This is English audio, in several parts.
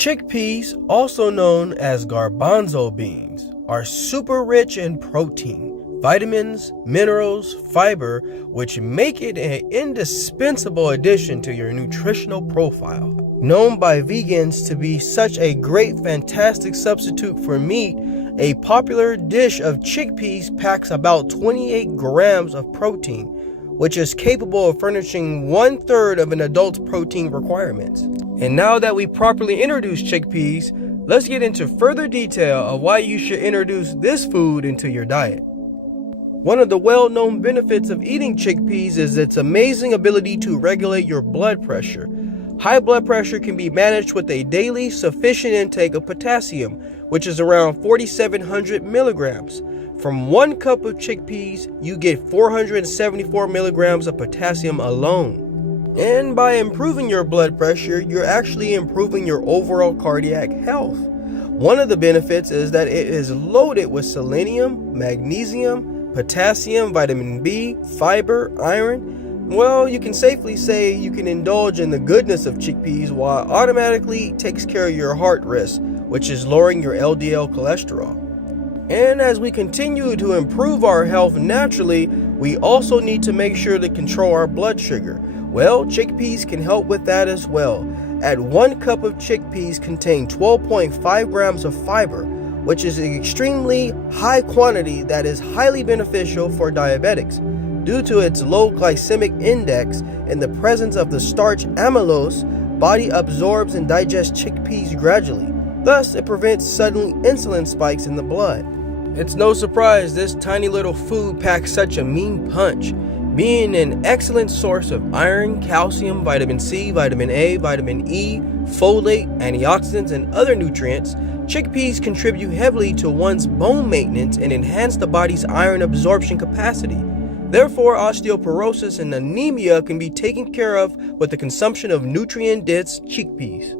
Chickpeas, also known as garbanzo beans, are super rich in protein, vitamins, minerals, fiber, which make it an indispensable addition to your nutritional profile. Known by vegans to be such a great, fantastic substitute for meat, a popular dish of chickpeas packs about 28 grams of protein, which is capable of furnishing 1/3 of an adult's protein requirements. And now that we properly introduced chickpeas, let's get into further detail of why you should introduce this food into your diet. One of the well-known benefits of eating chickpeas is its amazing ability to regulate your blood pressure. High blood pressure can be managed with a daily sufficient intake of potassium, which is around 4,700 milligrams. From 1 cup of chickpeas, you get 474 milligrams of potassium alone. And by improving your blood pressure, you're actually improving your overall cardiac health. One of the benefits is that it is loaded with selenium, magnesium, potassium, vitamin B, fiber, iron. Well, you can safely say you can indulge in the goodness of chickpeas while it automatically takes care of your heart risk, which is lowering your LDL cholesterol. And as we continue to improve our health naturally, we also need to make sure to control our blood sugar. Well, chickpeas can help with that as well. At 1 cup of chickpeas contain 12.5 grams of fiber, which is an extremely high quantity that is highly beneficial for diabetics. Due to its low glycemic index and the presence of the starch amylose, body absorbs and digests chickpeas gradually. Thus, it prevents sudden insulin spikes in the blood. It's no surprise this tiny little food packs such a mean punch. Being an excellent source of iron, calcium, vitamin C, vitamin A, vitamin E, folate, antioxidants, and other nutrients, chickpeas contribute heavily to one's bone maintenance and enhance the body's iron absorption capacity. Therefore, osteoporosis and anemia can be taken care of with the consumption of nutrient-dense chickpeas.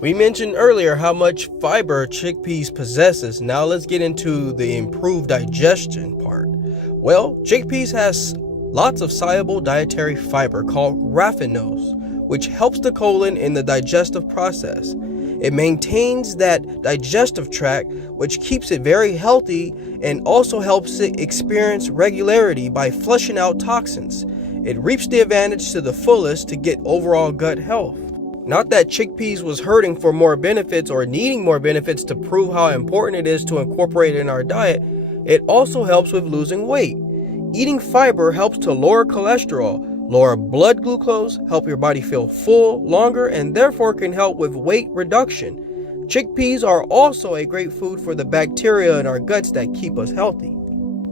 We mentioned earlier how much fiber chickpeas possesses. Now let's get into the improved digestion part. Well, chickpeas has lots of soluble dietary fiber called raffinose, which helps the colon in the digestive process. It maintains that digestive tract, which keeps it very healthy and also helps it experience regularity by flushing out toxins. It reaps the advantage to the fullest to get overall gut health. Not that chickpeas was hurting for more benefits or needing more benefits to prove how important it is to incorporate it in our diet. It also helps with losing weight. Eating fiber helps to lower cholesterol, lower blood glucose, help your body feel full longer, and therefore can help with weight reduction. Chickpeas are also a great food for the bacteria in our guts that keep us healthy.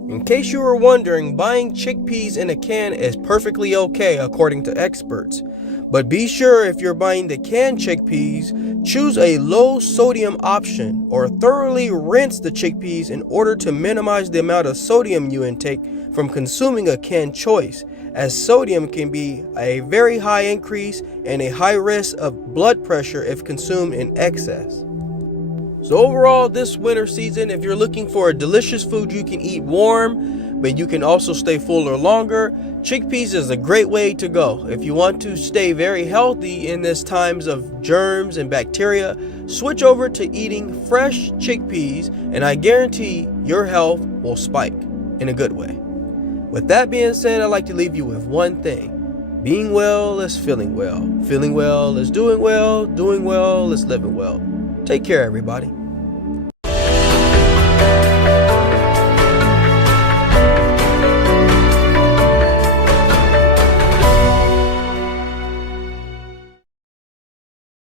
In case you were wondering, buying chickpeas in a can is perfectly okay according to experts. But be sure if you're buying the canned chickpeas, choose a low sodium option or thoroughly rinse the chickpeas in order to minimize the amount of sodium you intake from consuming a canned choice, as sodium can be a very high increase and a high risk of blood pressure if consumed in excess. So overall, this winter season, if you're looking for a delicious food you can eat warm, but you can also stay fuller longer, chickpeas is a great way to go. If you want to stay very healthy in this times of germs and bacteria, switch over to eating fresh chickpeas, and I guarantee your health will spike in a good way. With that being said, I'd like to leave you with one thing. Being well is feeling well. Feeling well is doing well is living well. Take care, everybody.